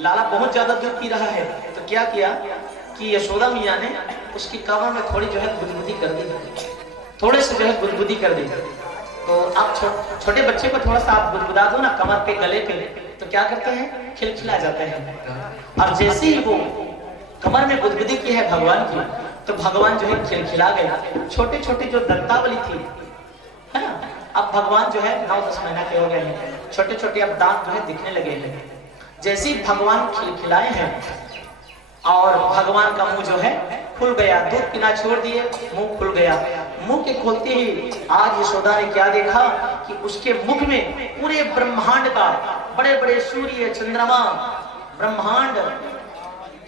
लाला बहुत ज्यादा दूध पी रहा है, तो क्या किया कि यशोदा मैया ने उसकी कमर में थोड़ी जो है गुदगुदी कर दी, थोड़े से जो है गुदगुदी कर दी। तो आप छोटे बच्चे को थोड़ा सा आप गुदगुदा दो ना कमर पे, गले पे, तो क्या करते हैं, खिलखिला जाते हैं। और जैसे ही वो कमर में गुदगुदी की है भगवान की, तो भगवान जो है खिलखिला गए। छोटे छोटे जो दंतावली थी है ना, अब भगवान जो है 9-10 महीना के हो गए हैं, छोटे छोटे अब दांत जो है दिखने लगे हैं। जैसे ही भगवान खिलखिलाए हैं और भगवान का मुंह जो है खुल गया, दूध पीना छोड़ दिए, मुंह खुल गया। मुंह के खोलते ही आज यशोदा ने क्या देखा कि उसके मुख में पूरे ब्रह्मांड का, बड़े बड़े सूर्य, चंद्रमा, ब्रह्मांड,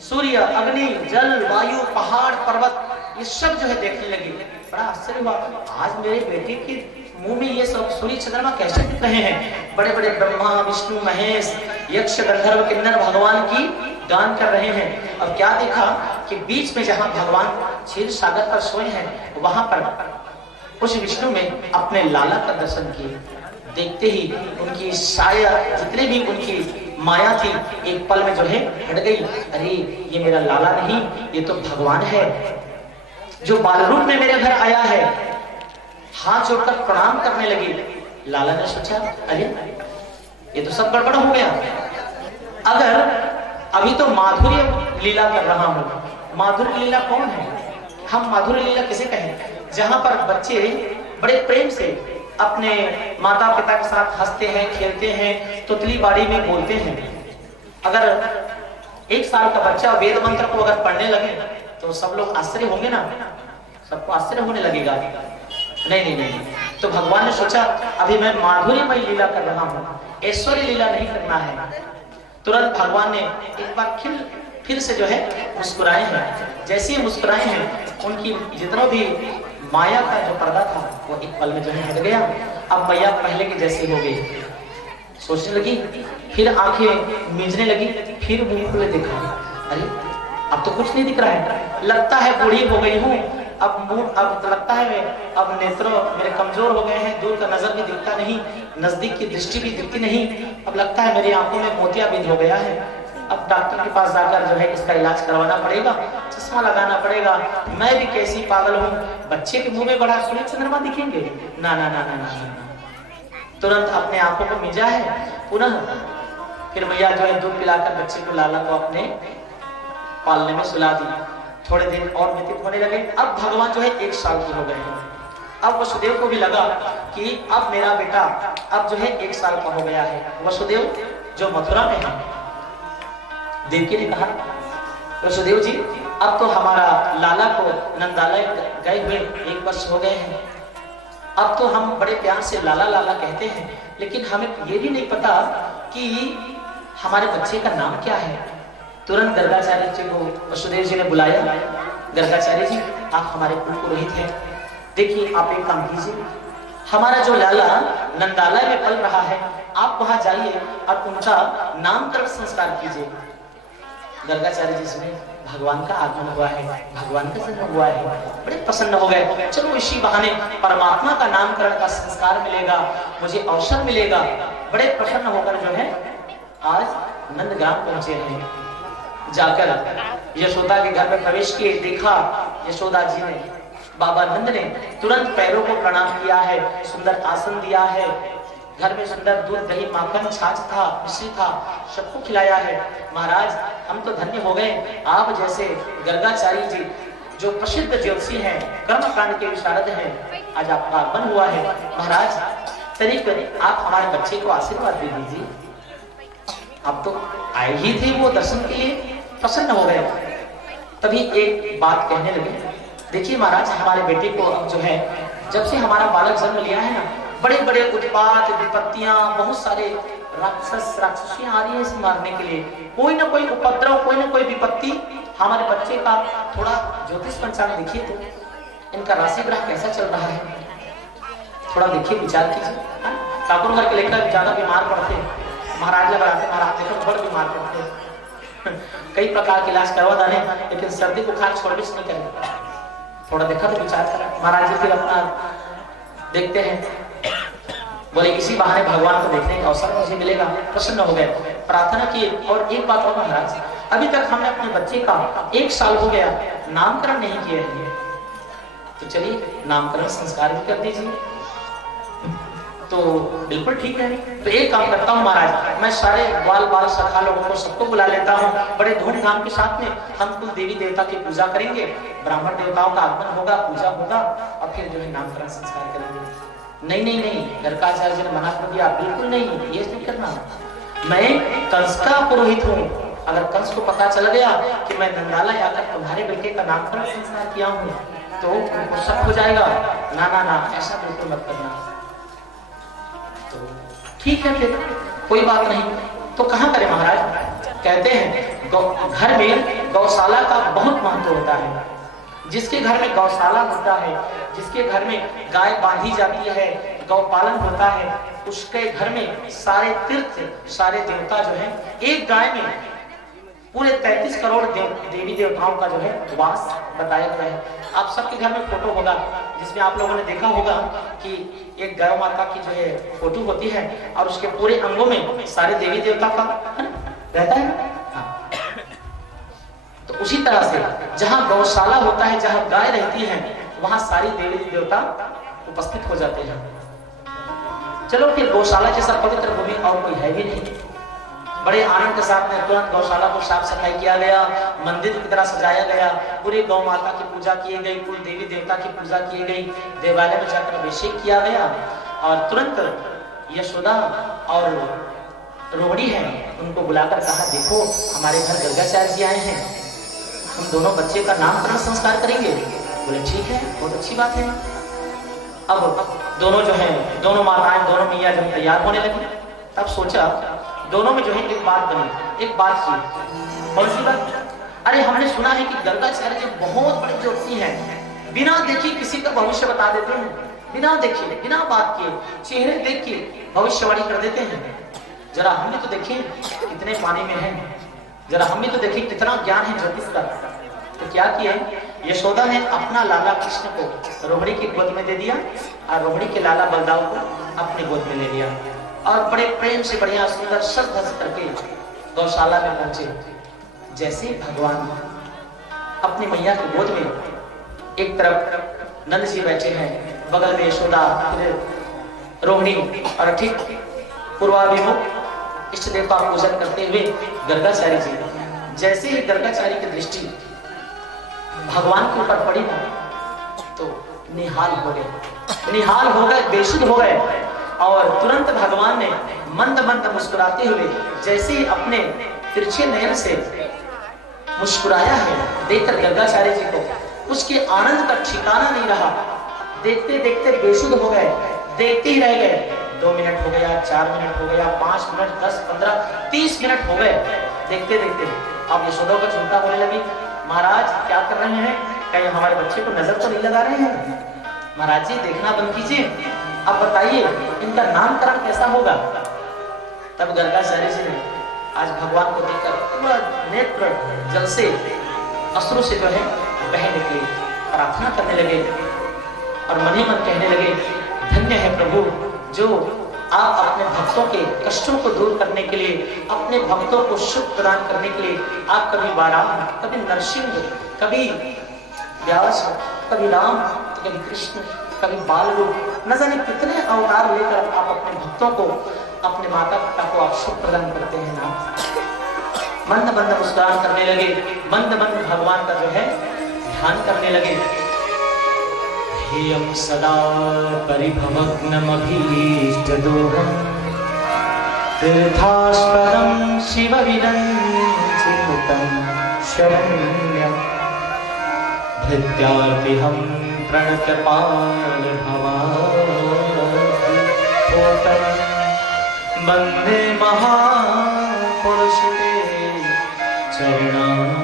सूर्य, अग्नि, जल, वायु, पहाड़, पर्वत, ये सब जो है देखने लगी। बड़ा आश्चर्य हुआ, आज मेरे बेटे के मुंह में ये सब सूर्य चंद्रमा कैसे दिख रहे हैं। बड़े बड़े ब्रह्मा, विष्णु, महेश, यक्ष, गंधर्व, किन्नर भगवान की गान कर रहे हैं। अब क्या देखा कि बीच में जहां भगवान क्षीर सागर पर सोए हैं, वहां पर उस विष्णु में अपने लाला का दर्शन किए। देखते ही उनकी साया, जितने भी उनकी माया थी, एक पल में जो है हट गई। अरे ये मेरा लाला नहीं, ये तो भगवान है जो बाल रूप में मेरे घर आया है। हाथ जोड़कर प्रणाम करने लगी। लाला ने सोचा, अरे ये तो सब गड़बड़ हो गया। अगर अभी तो माधुर्य लीला कर रहा हूं, माधुर्य लीला कौन है, हम माधुर्य लीला किसे कहें, जहां पर बच्चे बड़े प्रेम से अपने माता पिता के साथ हंसते हैं, खेलते हैं, तुतली बाड़ी में बोलते हैं। अगर 1 साल का बच्चा वेद मंत्र को अगर पढ़ने लगे तो सब लोग आश्चर्य होंगे ना, सबको आश्चर्य होने लगेगा। नहीं नहीं नहीं, तो भगवान ने सोचा अभी मैं माधुर्यमय लीला कर रहा हूँ, ऐश्वर्य लीला नहीं करना है। तुरंत भगवान ने एक बार फिर से जो है मुस्कुराए हैं। जैसे ही मुस्कुराए हैं, उनकी जितना भी माया का जो पर्दा था वो एक पल में जो है हट गया। अब मैया पहले की जैसी हो गई। सोचने लगी, फिर आंखें मींचने लगी, फिर मुंह खुले देखा, अरे अब तो कुछ नहीं दिख रहा है, लगता है बूढ़ी हो गई हूँ, अब लगता है अब नेत्र मेरे कमजोर हो गए हैं, दूर का नजर भी दिखता नहीं, नजदीक की दृष्टि भी दिखती नहीं, अब लगता है मेरी आंखों में मोतियाबिंद हो गया है। अब डॉक्टर के पास जाकर जो है इसका इलाज करवाना पड़ेगा, चश्मा लगाना पड़ेगा। मैं भी कैसी पागल हूँ, बच्चे के मुंह में बड़ा सूर्य चंद्रमा दिखेंगे, ना ना ना ना ना। तुरंत अपने आंखों को मिजा है पुनः। फिर मैया जो है दूध पिलाकर बच्चे को, लाला को अपने पालने में सुला दी। थोड़े दिन और व्यतीत होने लगे। अब भगवान जो है 1 साल के हो गए हैं। अब वसुदेव को भी लगा कि अब मेरा बेटा अब जो है 1 साल का हो गया है। वसुदेव जो मथुरा में है, देवकी ने कहा, वसुदेव जी अब तो हमारा लाला को नंदालय गए हुए 1 वर्ष हो गए हैं। अब तो हम बड़े प्यार से लाला लाला कहते हैं, लेकिन हमें ये भी नहीं पता कि हमारे बच्चे का नाम क्या है। तुरंत गर्गाचार्य जी को वसुदेव जी ने बुलाया। गर्गाचार्य जी, आप हमारे कुल पुरोहित हैं, देखिए आप एक काम कीजिए, हमारा जो लाला नंदालय में पल रहा है, आप वहां जाइए और उनका नामकरण संस्कार कीजिए। गर्गाचार्य जी से भगवान का आगमन हुआ है, भगवान का जन्म हुआ है, बड़े प्रसन्न हो गए। चलो इसी बहाने परमात्मा का नामकरण का संस्कार मिलेगा, मुझे अवसर मिलेगा। बड़े प्रसन्न होकर जो है आज नंदग्राम पहुंचे हैं। जाकर यशोदा के घर में प्रवेश किए, देखा यशोदा जी ने, बाबा नंद ने तुरंत पैरों को प्रणाम किया है, सुंदर आसन दिया है, घर में सुंदर दूध, दही, माखन, छाछ था, मिश्री था, सबको खिलाया है। महाराज हम तो धन्य हो गए, आप जैसे गर्गाचार्य जी जो प्रसिद्ध ज्योतिषी हैं, कर्मकांड के विशारद हैं, आज आपका आगमन हुआ है। महाराज तरीक आप हमारे बच्चे को आशीर्वाद दे दीजिए। अब तो आए ही थे वो दर्शन के लिए, प्रसन्न हो गए। तभी एक बात कहने लगे, देखिए महाराज हमारे बेटे को अब जो है, जब से हमारा बालक जन्म लिया है ना, बड़े बड़े उत्पात, विपत्तियां, बहुत सारे राक्षसियां आ रही है इसे मारने के लिए, कोई ना कोई उपद्रव, कोई ना कोई विपत्ति। हमारे बच्चे का थोड़ा ज्योतिष पंचांग देखिए तो, इनका राशि ग्रह कैसा चल रहा है, थोड़ा देखिए, विचार कीजिए। ठाकुर घर के लेकर ज्यादा बीमार पड़ते हैं, महाराज लग रहा महाराज देखो बड़े बीमार पड़ते हैं, कई प्रकार के इलाज करवा डाले, लेकिन सर्दी बुखार छोड़ भी नहीं करें। थोड़ा देखा तो विचार करा। महाराज जी फिर अपना देखते हैं, बोले इसी बहाने भगवान को देखने का अवसर मुझे मिलेगा। प्रसन्न हो गए। प्रार्थना किए। और एक बात और महाराज, अभी तक हमने अपने बच्चे का 1 साल हो गया नामकरण नहीं किया है, तो चलिए नामकरण संस्कार भी कर दीजिए। तो बिल्कुल ठीक है। तो एक काम करता हूँ महाराज, मैं सारे बाल बाल सखा लोगों को सबको बुला लेता हूँ, बड़े धूमधाम के साथ में हम कुल देवी देवता की पूजा करेंगे, ब्राह्मण देवताओं का आगमन होगा, पूजा होगा और फिर जो है नामकरण संस्कार करेंगे। नहीं नहीं नहीं, घर का आचार्य जी ने मना कर दिया, बिल्कुल नहीं, ये नहीं करना। मैं कंस का पुरोहित हूँ, अगर कंस को पता चल गया कि मैं नंदाला आकर तुम्हारे बेटे का नामकरण संस्कार किया हूँ तो उनको शक हो जाएगा। ना ना ना, ऐसा बिल्कुल मत करना। तो ठीक है, फिर कोई बात नहीं। तो कहाँ करें महाराज? कहते हैं घर में गौशाला का बहुत महत्व होता है। जिसके घर में गौशाला होता है, जिसके घर में गाय बांधी जाती है, गौपालन होता है, उसके घर में सारे तीर्थ, सारे देवता जो है, एक गाय में पूरे 33 करोड़ देवी देवताओं का जो है वास बताया गया है। आप सबके घर में फोटो होगा जिसमें आप लोगों ने देखा होगा कि एक गौ माता की जो है फोटो होती है और उसके पूरे अंगों में सारे देवी देवता का रहता है। हाँ। तो उसी तरह से जहाँ गौशाला होता है, जहाँ गाय रहती है, वहां सारी देवी देवता उपस्थित हो जाते हैं। चलो फिर गौशाला जैसा पवित्र भूमि और कोई है भी नहीं। बड़े आनंद के साथ में तुरंत गौशाला को साफ सफाई किया गया, मंदिर की तरह सजाया गया, पूरी गौ माता की पूजा की गई, कुल देवी देवता की पूजा की गई, देवालय में जाकर अभिषेक किया गया और तुरंत यशोदा और रोहिणी है उनको बुलाकर कहा, देखो हमारे घर गर्गाचार्य जी आए हैं, हम दोनों बच्चे का नामकरण संस्कार करेंगे। बोले ठीक है, बहुत अच्छी बात है। अब दोनों जो है, दोनों माताएं, दोनों मैया जब तैयार होने लगी, तब सोचा दोनों में जो है एक बात बनी, एक बात की। कौन सी बात? अरे हमने सुना है कि गर्गाचार्य जी बहुत बड़े ज्योतिषी हैं, बिना देखे किसी का भविष्य बता देते हैं, बिना देखे, बिना बात के, चेहरे देख के भविष्यवाणी कर देते हैं। जरा हमने तो देखे कितने पानी में है, जरा हमने तो देखे कितना ज्ञान है ज्योतिष का। तो क्या किया, यशोदा ने अपना लाला कृष्ण को रोहिणी की गोद में दे दिया और रोहिणी के लाला बलदाव को अपनी गोद में ले लिया और बड़े प्रेम से बढ़िया सुंदर श्रद्धा से करके गौशाला में पहुंचे। जैसे भगवान अपनी मैया की गोद में, एक तरफ नंद जी बैठे हैं, बगल में यशोदा, फिर रोहिणी और ठीक पूर्वाभिमुख इष्ट देव का पूजन करते हुए गर्गाचार्य जी। जैसे ही गर्गाचार्य की दृष्टि भगवान के ऊपर पड़ी ना, तो निहाल हो गए, निहाल हो गए, बेसुध हो गए और तुरंत भगवान ने मंद मंद मुस्कुराते हुए जैसे ही अपने तिरछे नयन से मुस्कुराया है देखकर गर्गाचार्य जी को, उसके आनंद का ठिकाना नहीं रहा। देखते देखते बेसुध हो गए, देखते ही रह गए। 2 मिनट हो गया, 4 मिनट हो गया, 5 मिनट, 10, 15, 30 मिनट हो गए देखते देखते। अब यशोदा को चिंता होने लगी, महाराज क्या कर रहे हैं, कहीं हमारे बच्चे को नजर तो नहीं लगा रहे हैं? महाराज जी देखना बंद कीजिए, अब बताइए इनका नामकरण कैसा होगा? तब गर्गाचार्य जी ने आज भगवान को देखकर पूरा नेत्र जल से, अश्रु से जो है बह निकले, प्रार्थना करने लगे और मन ही मन कहने लगे, धन्य है प्रभु जो आप अपने भक्तों के कष्टों को दूर करने के लिए, अपने भक्तों को सुख प्रदान करने के लिए आप कभी वाराह, कभी नरसिंह, कभी व्यास, कभी राम, कभी कृष्ण, कभी बाल रूप, न जाने कितने अवतार लेकर आप अपने भक्तों को, अपने माता पिता को आप सुख प्रदान करते हैं ना। मंद मंद मुस्कुरान करने लगे, मंद मंद भगवान का जो है ध्यान करने लगे। हेयं सदा परिभवग्नमभीष्टदोहं तीर्थास्पदं शिवविरञ्चितं शरण्यं धृत्यार्तिहं प्रणतपालभवापोतं वन्दे महापुरुषते चरणारविन्दम्।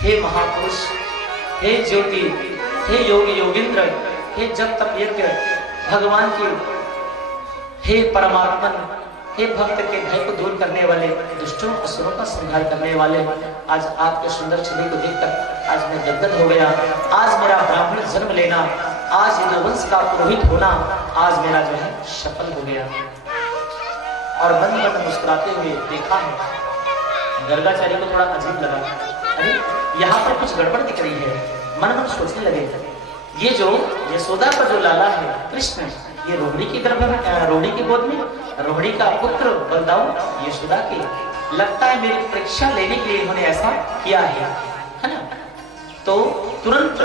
हे महापुरुष, हे ज्योति, हे योगी योगींद्र, हे जप तप यज्ञ भगवान की, हे परमात्मन, हे भक्त के भय को दूर करने वाले, दुष्टों असुरों का संहार करने वाले, आज आपके सुंदर छवि को देखकर आज मैं गदगद हो गया। आज मेरा ब्राह्मण जन्म लेना, आज यदुवंश का पुरोहित होना, आज मेरा जो है सफल हो गया। और बंद बंद मुस्कुराते हुए देखा है। गर्गाचारी को थोड़ा अजीब लगा, अरे यहाँ पर कुछ गड़बड़ दिख रही है। मन मन सोचने लगे, ये जो यशोदा का जो लाला है कृष्ण, ये रोहिणी की गर्भ में, रोहिणी की गोद में, रोहिणी का पुत्र बलदाऊ यशोदा के, लगता है मेरी परीक्षा लेने के लिए इन्होंने ऐसा किया है ना। तो तुरंत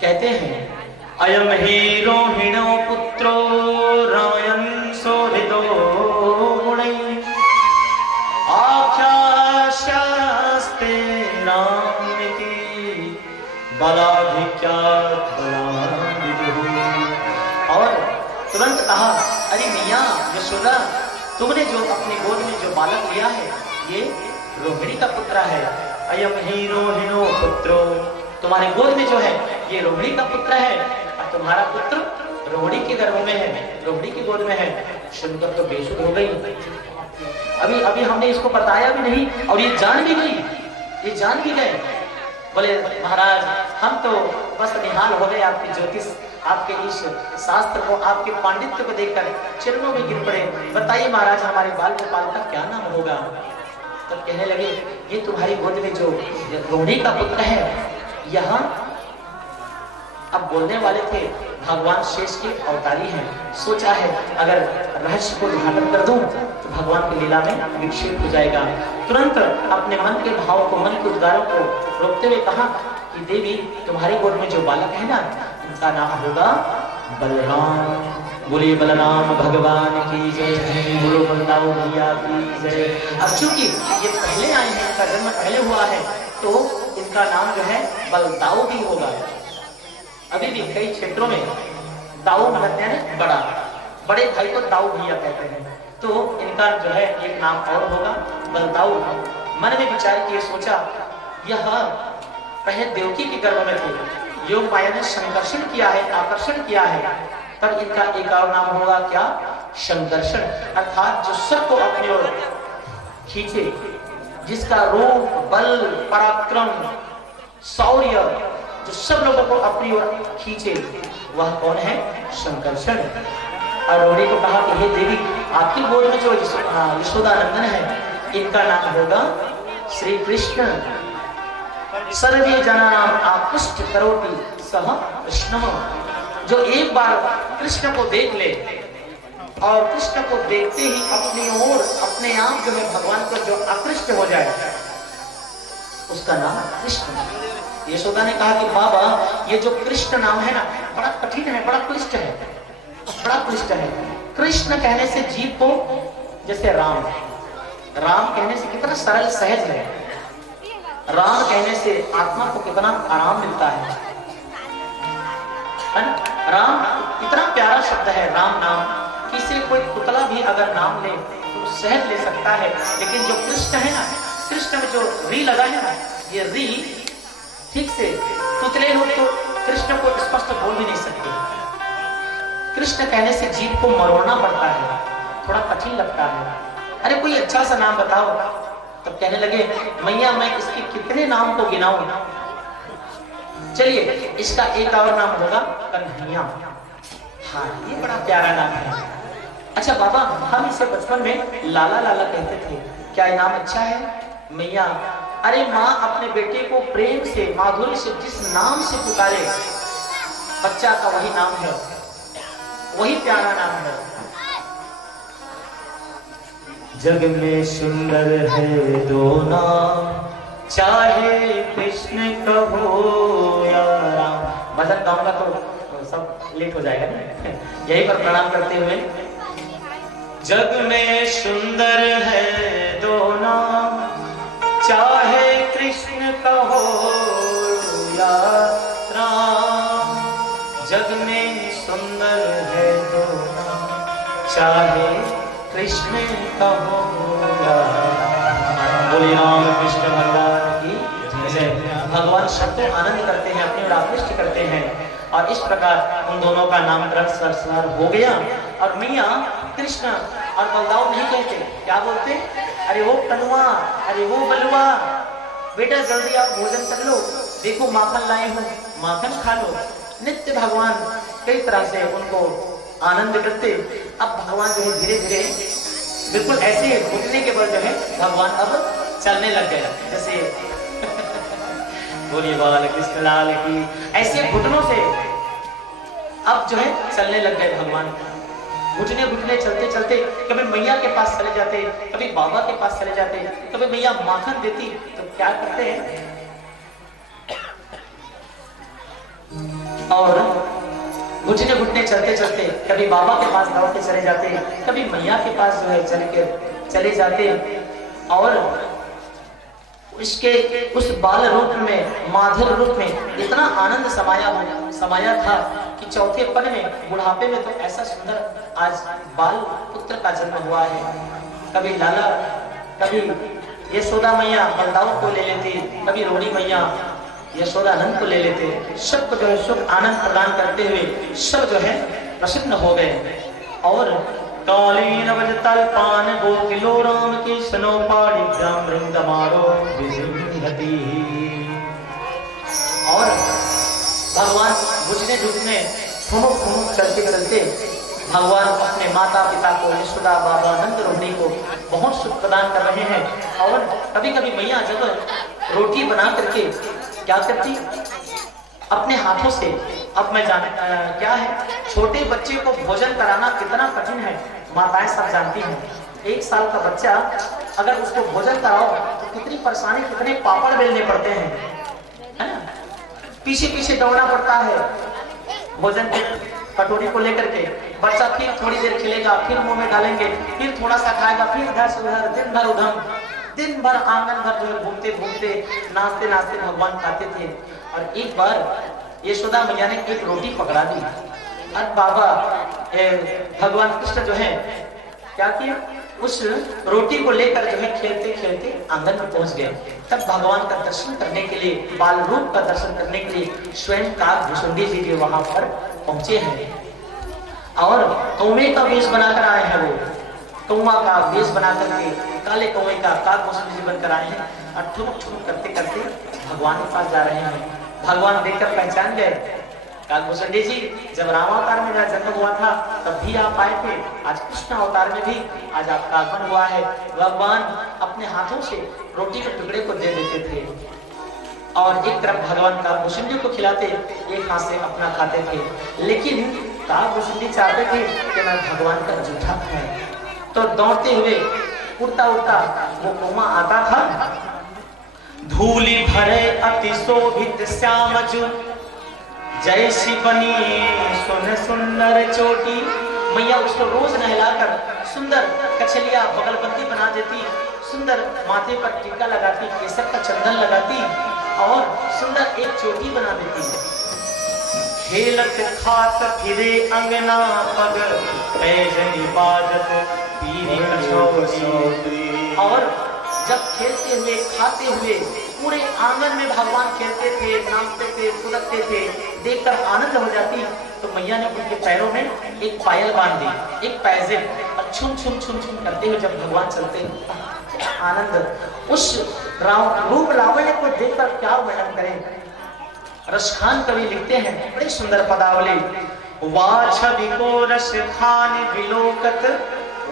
कहते हैं, अयम ही रोहिणो पुत्रो रायन शोभितो गुणै आख्यास्ते रामिति बलाधिक्यात् बलान्वितुः। और तुरंत कहा, अरे मियां यशोदा, तुमने जो अपनी गोद में जो बालक लिया है ये रोहिणी का पुत्र है। अयम ही रोहिणो पुत्रो, तुम्हारे गोद में जो है ये रोहिणी का पुत्र है और तुम्हारा पुत्र रोहिणी के गर्भ में है, रोहिणी की गोद में है। सुनकर तो बेसुध हो गई। अभी हमने इसको बताया भी नहीं और ये जान भी गई, ये जान भी गए। बोले महाराज, हम तो बस निहाल हो गए आपकी ज्योतिष, आपके इस शास्त्र को, आपके पांडित्य को देखकर चरणों में गिर पड़े। बताइए महाराज, हमारे बाल गोपाल का क्या नाम होगा? तब कहने लगे, ये तुम्हारी गोद में जो रोहिणी का पुत्र है, यहाँ अब बोलने वाले थे भगवान शेष के अवतारी हैं। सोचा है अगर रहस्य को उद्घाटन कर दूं तो भगवान की लीला में विक्षेप हो जाएगा। तुरंत अपने मन के भाव को, मन के उद्गारों को रोकते हुए कहा कि देवी, तुम्हारे गोद में जो बालक है ना, उनका नाम होगा बलराम। बोलिए बलराम भगवान की जय, बोलो बलदाऊ भैया की जय। अब चूंकि ये पहले आए हैं, इनका जन्म पहले हुआ है, तो इनका नाम जो है बलदाऊ भी होगा। अभी भी कई क्षेत्रों में दाऊ कहते हैं बड़ा, बड़े भाई को दाऊ भैया कहते हैं, तो इनका जो है एक नाम और होगा बलदाऊ। मन में विचार किए, सोचा यह पहले देवकी के गर्भ में थे, योग माया ने संकर्षण किया है, आकर्षण किया है, तब इनका एक और नाम होगा क्या? संकर्षण। अर्थात जो सबको अपनी ओर खींचे, जिसका रूप, बल, पराक्रम, शौर्य जो सब लोगों को अपनी ओर खींचे, वह कौन है? संकर्षण। और रोहिणी को कहा कि हे देवी, आपकी गोद में जो यशोदानंदन है, इनका नाम होगा श्री कृष्ण। सर्वे जनानाम आकृष्ट करोति सह कृष्ण। जो एक बार कृष्ण को देख ले और कृष्ण को देखते ही अपनी ओर अपने आप जो है भगवान को जो आकृष्ट हो जाए, उसका नाम कृष्ण। यशोदा ने कहा कि बाबा, ये जो कृष्ण नाम है ना, बड़ा कठिन है, बड़ा क्लिष्ट है, बड़ा क्लिष्ट है। कृष्ण कहने से जीव को, जैसे राम, राम कहने से कितना सरल सहज है, राम कहने से आत्मा को कितना आराम मिलता है ना? राम इतना प्यारा शब्द है, राम नाम, किसी कोई पुतला भी अगर नाम ले तो सहज ले सकता है। लेकिन जो कृष्ण है ना, कृष्ण में जो री लगा है ना, ये री ठीक से पुतले हो तो कृष्ण को स्पष्ट बोल भी नहीं सकते। कृष्ण कहने से जीव को मरोड़ना पड़ता है, थोड़ा कठिन लगता है। अरे कोई अच्छा सा नाम बताओ। तब कहने लगे, मैया मैं इसके कितने नाम को गिनाऊं? चलिए, इसका एक और नाम होगा कन्हैया। हाँ, ये बड़ा प्यारा नाम है। अच्छा बाबा, हम इसे बचपन में लाला लाला कहते थे, क्या ये नाम अच्छा है? मैया, अरे माँ अपने बेटे को प्रेम से, माधुर्य से जिस नाम से पुकारे, बच्चा का वही नाम है, वही प्यारा नाम है। जग में सुंदर है दो नाम, चाहे कृष्ण कहो या राम। भजन गाऊंगा तो सब लेट हो जाएगा ना, यही पर प्रणाम करते हुए, जग में सुंदर है दो नाम, चाहे कृष्ण कहो या राम। जग में सुंदर है दो नाम, चाहे कृष्ण कहो या राम। बोले राम कृष्ण भगवान की जय। भगवान सबको आनंद करते हैं, अपने ओर आकृष्ट करते हैं, और इस प्रकार उन दोनों का नामकरण संस्कार हो गया। और मियाँ कृष्ण और बलदाऊ नहीं कहते, क्या बोलते? अरे वो कनुआ, अरे वो बलुआ, बेटा जल्दी आप भोजन कर लो, देखो माखन लाए हो, माखन खा लो। नित्य भगवान कई तरह से उनको आनंद करते। अब भगवान जो है धीरे धीरे बिल्कुल ऐसे घुटने के बल जो है भगवान अब चलने लग गए। जैसे बोलिए बाल कृष्ण लाल की, ऐसे घुटनों से अब जो है चलने लग गए भगवान। घुटने घुटने चलते चलते कभी मैया के पास चले जाते, कभी बाबा के पास चले जाते, कभी मैया माखन देती तो क्या करते हैं, और घुटने घुटने चलते चलते कभी बाबा के पास दौड़ के चले जाते, कभी मैया के पास जो है चले जाते, और उसके उस बाल रूप में, माधुर रूप में इतना आनंद समाया था कि चौथे पन में, बुढ़ापे में तो ऐसा सुंदर आज बाल पुत्र का जन्म हुआ है। कभी लाला, कभी यशोदा मैया बलदाऊ को ले लेती, कभी रोड़ी मैया यशोदानंद को ले लेते, सबको जो है सुख आनंद प्रदान करते हुए सब जो है प्रसन्न हो गए। और कालीन वजतल पान गोकिलो राम की सनो पाड़ी जामृंग दमारो विजिंगति। और भगवान घुटने घुटने ठुमुक ठुमुक चलते चलते भगवान अपने माता पिता को, यशोदा, बाबा, नंद रोहिणी को बहुत सुख प्रदान कर रहे हैं। और कभी कभी मैया जब रोटी बना करके क्या करती, अपने हाथों से, अब मैं क्या है, छोटे बच्चे को भोजन कराना कितना कठिन है माताएं सब जानती हैं। 1 साल का बच्चा अगर उसको भोजन कराओ तो कितनी परेशानी, कितने पापड़ बेलने पड़ते हैं, है ना, पीछे पीछे दौड़ना पड़ता है भोजन के कटोरी को लेकर के। बच्चा फिर थोड़ी देर खेलेगा, फिर मुंह में डालेंगे, फिर थोड़ा सा खाएगा, फिर इधर से उधर, दिन भर उधम, दिन भर आंगन भर जो है घूमते घूमते, नाचते नाचते भगवान खाते थे। और एक बार यशोदा मैया ने एक रोटी पकड़ा दी और बाबा भगवान कृष्ण जो है क्या किया, उस रोटी को लेकर जो है खेलते खेलते आंगन में पहुंच गए। तब भगवान का दर्शन करने के लिए, बाल रूप का दर्शन करने के लिए स्वयं काकभुसुंडी जी भी वहां पर पहुंचे हैं। और कौवे का वेश बनाकर आए हैं, वो कौवा का वेश बना करके, काले कौवे का काकभुसुंडी जी बनकर आए हैं और ठुमक ठुमक करते करते भगवान के पास जा रहे हैं। भगवान देखकर पहचान गए, काकभुसुंडी जी जब रामावतार में जन्म हुआ था तब भी आप आए थे, आज कृष्ण अवतार में भी आज आपका आगमन हुआ है। भगवान अपने हाथों से रोटी के टुकड़े को दे देते थे और एक तरफ भगवान काकभुसुंडी को खिलाते, एक हाथ से अपना खाते थे। लेकिन काकभुसुंडी चाहते थे कि मैं भगवान का जूठा खाऊं, तो दौड़ते हुए उड़ता उड़ता वो कौवा आता था, धूली भरे अति शोभित श्याम जू, जैसी बनी सुन सुंदर चोटी। मैया उसको रोज नहलाकर सुंदर कछलिया बगलबंदी बना देती, सुंदर माथे पर टीका लगाती, केसर का चंदन लगाती और सुंदर एक चोटी बना देती। खेलत खात फिरे अंगना पग, पैजनी बाजत पीरी कछौटी। और जब खेलते हुए खाते हुए पूरे आंगन में भगवान खेलते थे, नाचते थे, कूदते थे, देखकर आनंद हो जाती। तो मैया ने उनके पैरों में एक पायल बांध दी, एक पैजेब, और छुम छुम छुम छुम करते हुए जब भगवान चलते हैं, आनंद। उस रूप लावण्य को देखकर क्या वर्णन करें। रसखान कवि लिखते हैं बड़ी सुंदर पदावली, वाछवि को रस खान विलोकत,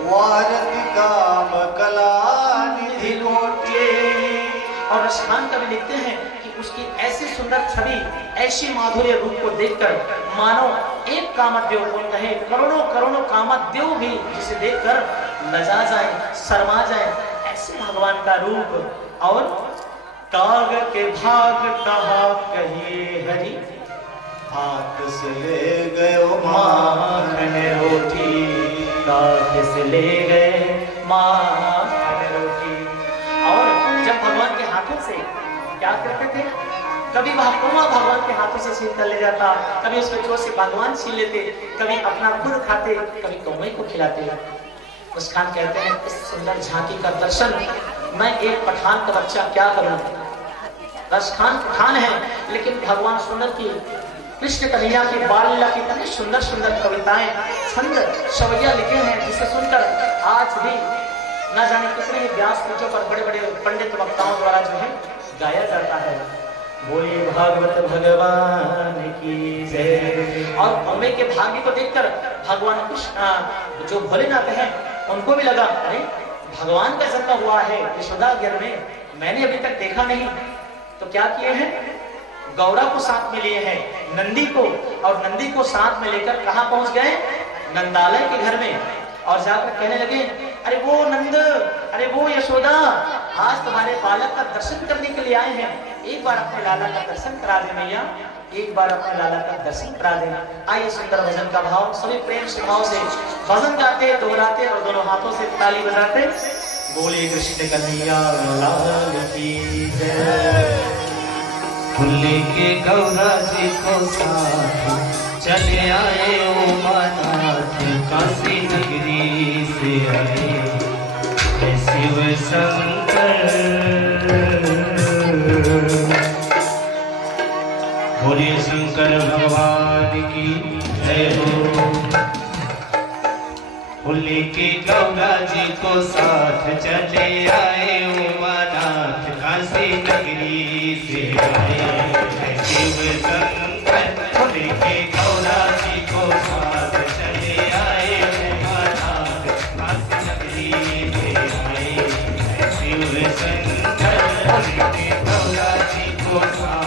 वारति काम कला निधि लोटे। और रसखान कवि लिखते हैं कि उसकी ऐसी सुंदर छवि, ऐसी माधुर्य रूप को देखकर मानो एक कामदेव को कहे, करोड़ों करोड़ों कामदेव भी जिसे देखकर लजा जाए, शर्मा जाए, ऐसे भगवान का रूप। और काग के भाग कहा कहिए हरि, हाथ से ले गयो माखन रोटी, काग से ले गए माखन रोटी। और जब भगवान के हाथों से क्या करते थे, कभी वह कौवा भगवान के हाथों से छीन कर ले जाता, कभी उसके चोट से भगवान छीन लेते, कभी अपना खुद खाते, कभी कौवे को खिलाते। मुस्कान कहते हैं इस सुंदर झांकी का दर्शन मैं एक पठान का बच्चा क्या करूं। रसखान पठान है, लेकिन भगवान सुंदर की, कृष्ण कन्हैया की बाल लीला की इतनी सुंदर सुंदर कविताएं, छंद सवैया लिखे हैं जिसे सुनकर आज भी न जाने कितने ही व्यास पीठों पर बड़े बड़े पंडित वक्ताओं द्वारा जो है गाया जाता है। बोलिए भागवत भगवान की जय। और कौवे के भाग्य को देखकर भगवान कृष्ण जो भोलेनाथ हैं उनको भी लगा अरे भगवान का जन्म हुआ है यशोदा घर में, मैंने अभी तक देखा नहीं। तो क्या किए हैं, गौरा को साथ में लिए हैं, नंदी को, और नंदी को साथ में लेकर कहां पहुंच गए, नंदालय के घर में। और जाकर कहने लगे अरे वो नंद, अरे वो यशोदा, आज तुम्हारे बालक का दर्शन करने के लिए आए हैं, एक बार अपने लाला का दर्शन करा दे मैया, एक बार अपने लाला का दर्शन करा देना। आइए सुंदर भजन का भाव, सभी प्रेम स्वभाव से भजन गाते, दोहराते और दोनों हाथों से ताली बजाते। बोलिए कृष्ण कन्हैया लाल की जय। फुल्ली के गौरा जी को साथ चले आए उमानाथ, काशी नगरी से आए शिव शंकर। बोलिए शंकर भगवान की जय हो। फुल्ली के गौरा जी को साथ चले आए उमानाथ, काशी नगरी से आए शिव शंकर। फुल्ली के गौरा जी को साथ चले आए उमानाथ, काशी नगरी से आए शिव शंकर। फुल्ली के गौरा जी को साथ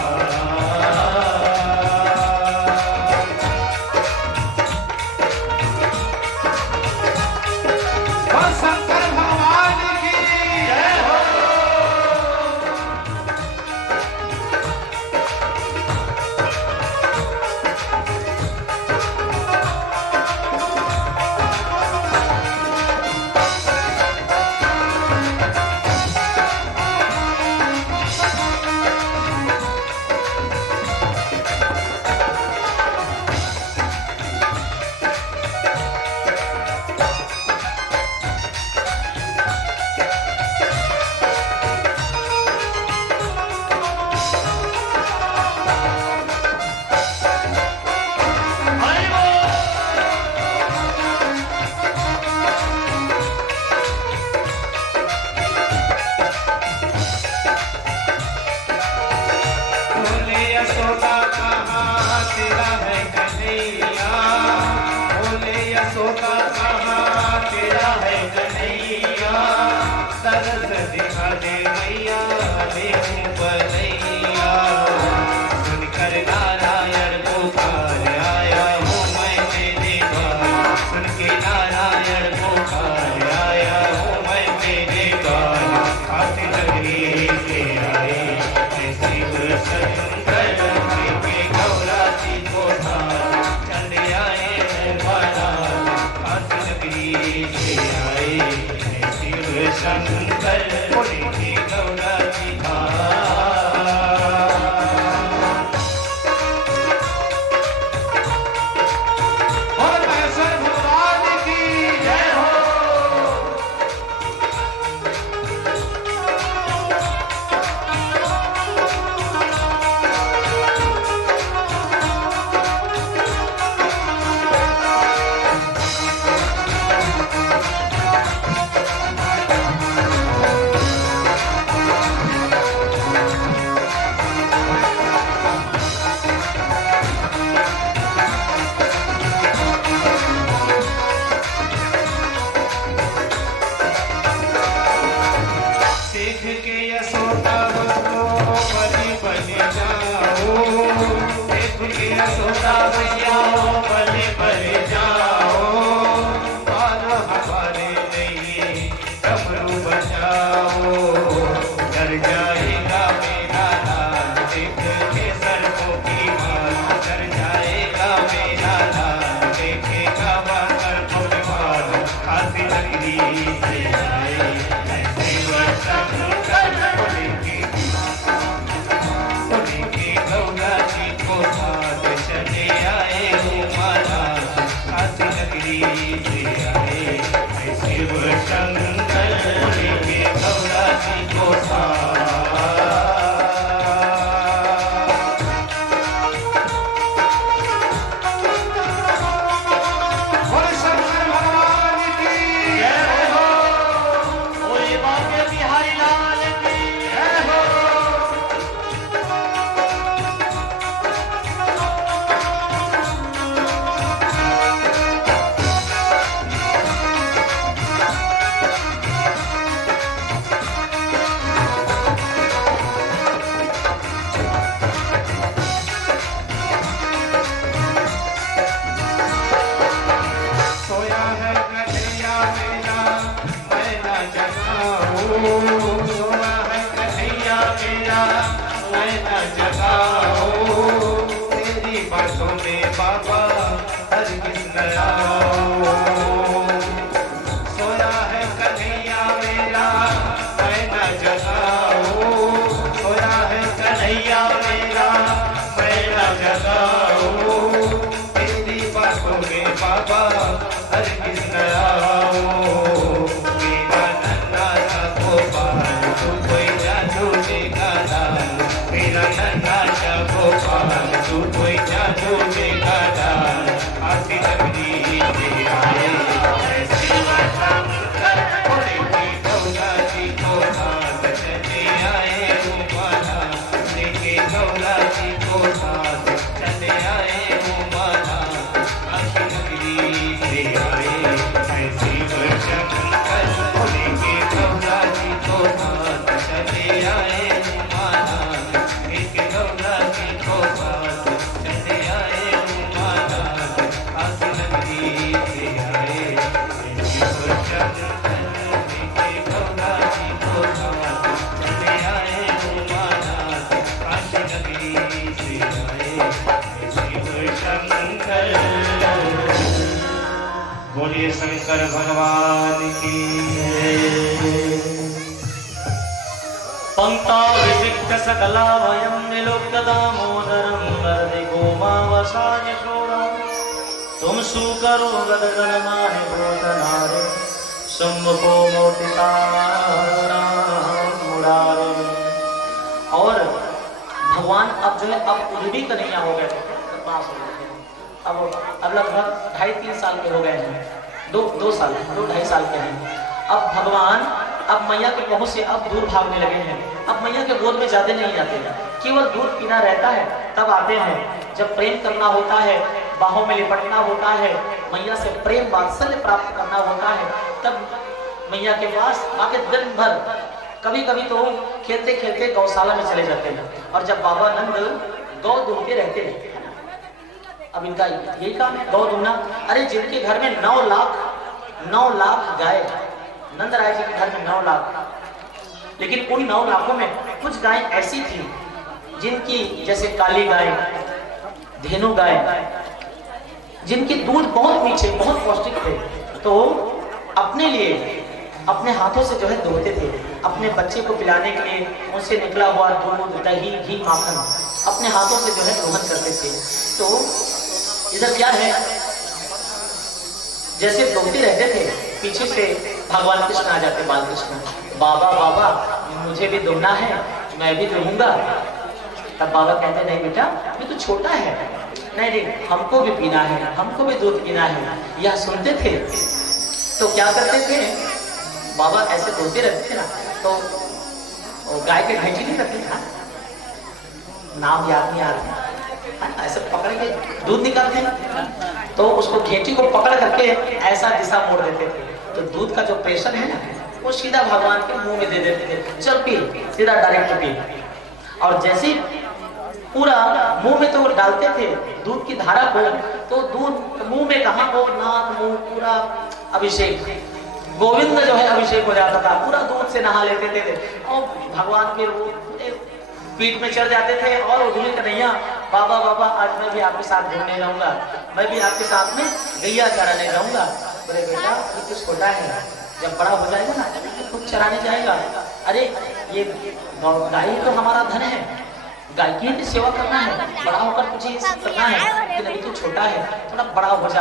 शंकर भगवान की जय हो। यशोदा कहाँ तेरा है कन्हैया, बोले यशोदा कहाँ तेरा है कन्हैया। दर्द दिखा दे मैया देखूं बनैया, सुनकर नारायण पुकार आया हूँ मैं तेरे द्वार। सुन के नारायण पुकार आया हूँ मैं तेरे द्वार। काशी नगरी से आए शिव शंकर, के गौरा जी को साथ चले आए हैं बारात। काशी नगरी से आए शिव शंकर, के गौरा जी का। और महेश्वर भगवान की जय हो। देख के यशोदा बनो बलि बलि जाओ, देख के यशोदा भैया बलि बलि जाओ। बाल हमारे लिए डमरू बजाओ, डर जाएगा मेरा लाल देख के सरकों की माल। डर जाएगा मेरा लाल देखेगा वह सरकों की माल। काशी नगरी से आए शिव शंकर, के गौरा जी को साथ चले आए। लगाओ, तेरी बातों में बाबा हर किस आओ। मेरा नन्हा सा गोपाल तू कोई जादू दिखाना, मेरा नन्हा सा गोपाल तू कोई जादू दिखाना। आती नगरी से आए ऐसे शंकर, लेके गौरा जी को साथ चले आए उमाना, लेके गौरा जी को साथ चले आए उमाना। आती नगरी से आए ऐसे शंकर, लेके गौरा जी को साथ चले आए उमाना, लेके गौरा जी को साथ चले आए उमाना। आती नगरी से आए ऐसे शंकर, लेके गौरा जी को साथ चले आए उमाना। आती नगरी से आए शिव शंकर। बोलिए शंकर भगवान की पंक्ताभिषिक्त सकलाभयं निलोक्यदामोदरं वरदे गोमावसाय शोणा। तुम सुकरो गदगदमानि भूतनारे, सम्मुखो मोटितारा मुरारे। और भगवान अब जो है अब खुद भी कन्हैया हो गए थे, पास हो गए थे। अब लगभग 2.5-3 साल के हो गए हैं, 2-2.5 साल के हैं। अब भगवान अब मैया के पहुंच से अब दूर भागने लगे हैं। अब मैया के गोद में ज्यादा नहीं जाते हैं, केवल दूध पीना रहता है तब आते हैं। जब प्रेम करना होता है, बाहों में लिपटना होता है, मैया से प्रेम वात्सल्य प्राप्त करना होता है, तब मैया के पास आके दिन भर कभी कभी तो खेलते खेलते गौशाला में चले जाते हैं। और जब बाबा नंद गौ दूहते रहते हैं, अब इनका यही काम है, गौ दूहना। अरे जिनके घर में 9 लाख गाय, नंद राय जी के घर में 9 लाख, लेकिन उन 9 लाखों में कुछ गाय ऐसी थी जिनकी, जैसे काली गाय, धेनु गाय, जिनके दूध बहुत मीठे बहुत पौष्टिक थे, तो अपने लिए अपने हाथों से जो है दोहते थे, अपने बच्चे को पिलाने के लिए उनसे निकला हुआ दूध, दही, घी, माखन अपने हाथों से जो है दोहन करते थे। तो इधर क्या है, जैसे दोहते रहते थे, पीछे से भगवान कृष्ण आ जाते, बाल कृष्ण, बाबा बाबा मुझे भी दोहना है, मैं भी दोहूंगा। तब बाबा कहते नहीं बेटा ये तो छोटा है, नहीं हमको भी पीना है, हमको भी दूध पीना है। यह सुनते थे तो क्या करते थे, बाबा ऐसे दोहते रहते थे ना, तो गाय के घंटी नहीं करते था, नाम याद नहीं आ रहा, ऐसे पकड़ के दूध निकालते हैं, तो उसको घेटी को पकड़ करके ऐसा दिशा मोड़ देते थे, तो दूध का जो प्रेशर है ना वो सीधा भगवान के मुंह में दे देते थे, चल पी, सीधा डायरेक्ट पी। और जैसे पूरा मुंह में तो डालते थे दूध की धारा को, तो दूध मुंह में कहाँ हो, नाक मुंह पूरा अभिषेक, गोविंद जो है अभिषेक हो जाता था, पूरा दूध से नहा लेते थे। और भगवान के वो पीठ में चढ़ जाते थे और उधर कन्हैया, बाबा बाबा आज मैं भी आपके साथ घूमने जाऊंगा, मैं भी आपके साथ में गैया चराने जाऊंगा। बोले बेटा ये तो छोटा है, जब बड़ा हो जाएगा ना तो खुद चराने जाएगा। अरे ये गाय तो हमारा धन है, गाय की सेवा करना है, बड़ा होकर तुझे करना है, लेकिन अभी तो छोटा है, थोड़ा बड़ा हो जा,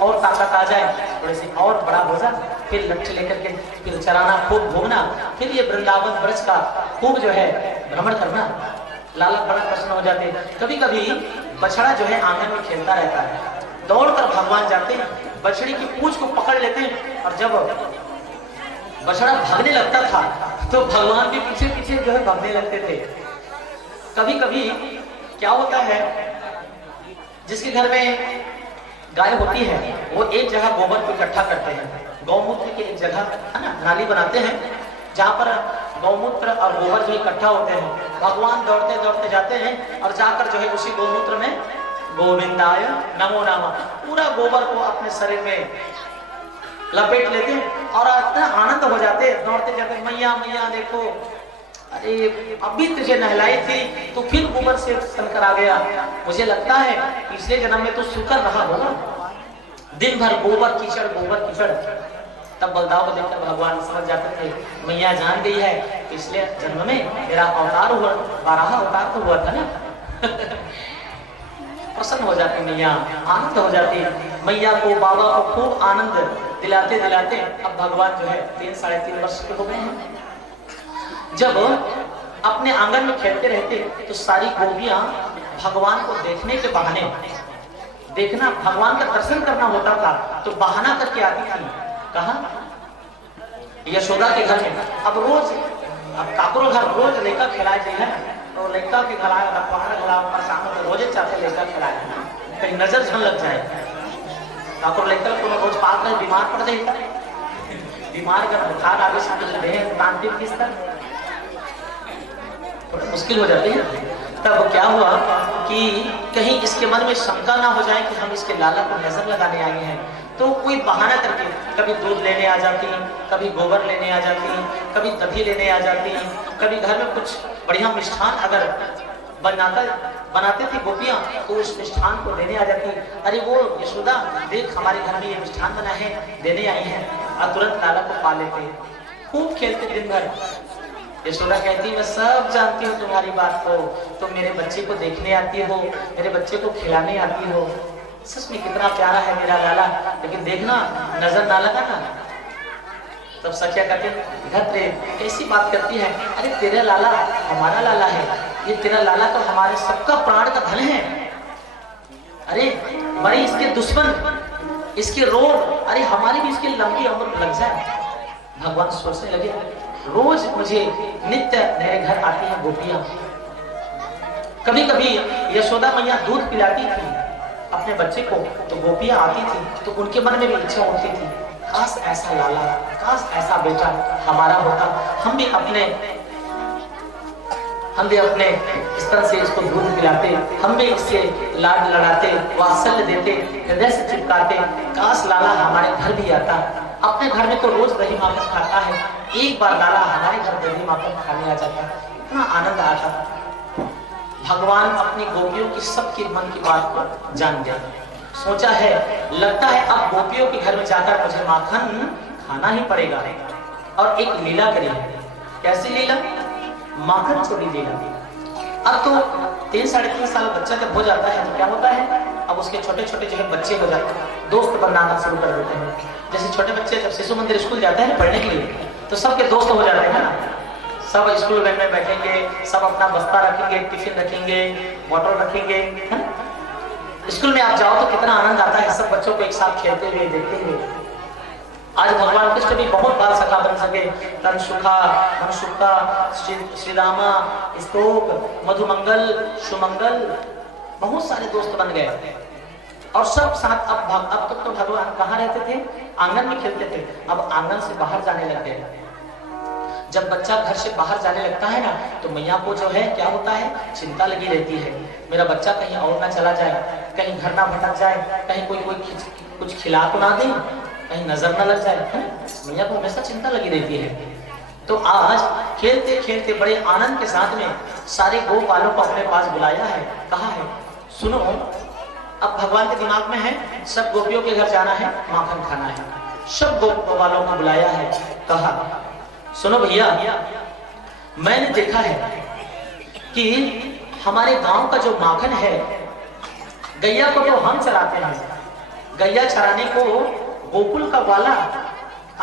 और ताकत आ जाए, थोड़े से और बड़ा हो जा, फिर लक्ष्य लेकर के फिर चराना, खूब घूमना, फिर ये वृंदावन ब्रज का खूब जो है भ्रमण करना। लाला बड़ा प्रश्न हो जाते। कभी कभी बछड़ा जो है आंगन में खेलता रहता है, दौड़कर भगवान जाते हैं, बछड़ी की पूंछ को पकड़ लेते हैं, और जब बछड़ा भागने लगता था तो भगवान भी पीछे पीछे जो है भागने लगते थे। कभी कभी क्या होता है, जिसके घर में गाय होती है वो एक जगह गोबर को इकट्ठा करते हैं, गौमूत्र की एक जगह है ना नाली बनाते हैं जहाँ पर गौमूत्र और गोबर जो इकट्ठा होते हैं। भगवान दौड़ते दौड़ते जाते हैं और जाकर जो है उसी गौमूत्र में गोविंदाय नमो नमः पूरा गोबर को अपने शरीर में लपेट लेते हैं और इतना आनंद हो जाते, दौड़ते जाते, मैया मैया देखो, अरे अभी तुझे नहलाई थी तो फिर गोबर से शंकर आ गया, मुझे लगता है पिछले जन्म में तो शुक्र रहा होगा, दिन भर गोबर कीचड़। तब बलदाव को देखकर भगवान समझ जाते थे मैया जान गई है पिछले जन्म में मेरा अवतार हुआ, 12 अवतार तो हुआ था ना। प्रसन्न हो जाती मैया, आनंद हो जाती मैया को, बाबा को खूब आनंद दिलाते दिलाते अब भगवान जो है 3-3.5 वर्ष के हो गए हैं। जब अपने आंगन में खेलते रहते तो सारी गोपियां भगवान को देखने के बहाने, देखना भगवान का दर्शन करना होता था तो बहाना करके आती थी। कहा? यशोदा के घर में। अब रोज, अब काकरो घर रोज लड़का खिलाए जाए है तो लड़का के खिलाए रोज चाहते लड़का खिलाए, कहीं नजर झन लग जाए। काकरो लड़का को रोज पाक रहे, बीमार पड़ जाए, बीमार का बुखार आगे से किस तरह तो मुश्किल हो जाती है। तब क्या हुआ कि कहीं इसके मन में शंका ना हो जाए कि हम इसके लाला को नजर लगाने आए हैं, तो कोई बहाना करके कभी दूध लेने आ जाती, कभी गोबर लेने आ जाती, कभी दही लेने आ जाती, कभी घर में कुछ बढ़िया मिष्ठान अगर बनाते थे गोपियां तो उस मिष्ठान को देने आ जाती। अरे वो यशोदा देख हमारे घर में ये मिष्ठान बना है, देने आई है, और तुरंत लाला को पा लेते, खूब खेलते दिन भर। यशोदा कहती मैं सब जानती हूँ तुम्हारी बात को, तुम मेरे बच्चे को देखने आती हो, मेरे बच्चे को खिलाने आती हो, सच में कितना प्यारा है मेरा लाला, लेकिन देखना नजर ना लगाना। तब सखिया कहते घट रे कैसी बात करती है, अरे तेरा लाला हमारा लाला है, ये तेरा लाला तो हमारे सबका प्राण का धन है। अरे बड़े इसके दुश्मन, इसके रोग, अरे हमारी भी इसकी लंबी उम्र लग जाए। भगवान सोचने लगे रोज मुझे नित्य मेरे घर आती है गोपियां, कभी कभी यशोदा मैया दूध पिलाती थी अपने बच्चे को तो गोपियां आती थी तो उनके मन में भी इच्छा होती थी काश ऐसा लाला, काश ऐसा बेटा हमारा होता, हम भी अपने स्तर से इसको दूध पिलाते, हम भी इससे लाड लड़ाते, वात्सल्य देते, हृदय से चिपकाते, काश लाला हमारे घर भी आता। अपने घर में तो रोज दही माखन खाता है, एक बार लाला हमारे घर दही माखन खाने आ जाता, इतना आनंद आता। भगवान अपनी गोपियों की सबके मन की बात को जान गया, सोचा है लगता है अब गोपियों के घर में जाकर मुझे माखन खाना ही पड़ेगा, और एक लीला करी। कैसी लीला? माखन चोरी लीला। अब तो 3-3.5 साल बच्चा जब हो जाता है तो क्या होता है, अब उसके छोटे छोटे जो है बच्चे हो जाते हैं, दोस्त बनाना शुरू कर देते हैं। जैसे छोटे बच्चे जब शिशु मंदिर स्कूल जाते हैं पढ़ने के लिए तो सबके दोस्त हो जाते हैं ना, सब स्कूल वैन में बैठेंगे, सब अपना बस्ता रखेंगे, टिफिन रखेंगे, बॉटल रखेंगे, है ना। स्कूल में आप जाओ तो कितना आनंद आता है सब बच्चों को एक साथ खेलते हुए देखते हुए। आज भगवान कृष्ण भी बहुत बाल सखा बन सके, तनसुखा, मनसुखा, श्रीदामा, स्तोक, मधुमंगल, सुमंगल, बहुत सारे दोस्त बन गए और सब साथ। अब तक तो भगवान कहाँ रहते थे? आंगन में खेलते थे, अब आंगन से बाहर जाने लग गए। जब बच्चा घर से बाहर जाने लगता है ना तो मैया को जो है क्या होता है, चिंता लगी रहती है, मेरा बच्चा कहीं और ना चला जाए, कहीं घर ना भटक जाए, कहीं कोई कुछ खिला तो ना दे, कहीं नजर ना लग जाए। मैया को हमेशा चिंता लगी रहती है। तो आज खेलते खेलते बड़े आनंद के साथ में सारे गोपालों को अपने पास बुलाया है, कहा है सुनो, अब भगवान के दिमाग में है सब गोपियों के घर जाना है, माखन खाना है। सब गोपालों को बुलाया है, कहा सुनो भैया, मैंने देखा है कि हमारे गांव का जो माखन है, गैया को तो हम चलाते हैं, गैया चराने को गोकुल का वाला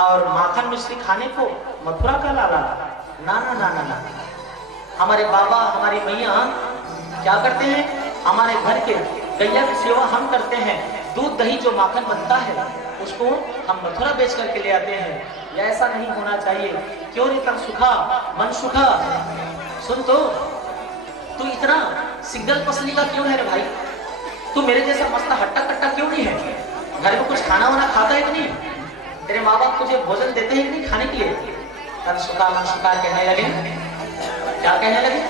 और माखन मिश्री खाने को मथुरा का लाला। ना ना ना ना ना, हमारे बाबा हमारी मैया क्या करते हैं, हमारे घर के गैया की सेवा हम करते हैं, दूध दही जो माखन बनता है उसको हम मथुरा बेच करके ले आते हैं। या ऐसा नहीं होना चाहिए, क्यों नहीं तन सुखा मन सुखा। सुन तो तू इतना सिंगल पसली का क्यों है रे भाई, तू मेरे जैसा मस्त हट्टा कट्टा क्यों नहीं है, घर में कुछ खाना वाना खाता है कि नहीं, तेरे माँ बाप तुझे भोजन देते हैं कि नहीं खाने के लिए। तन सुखा मन सुखा कहने लगे, क्या कहने लगे,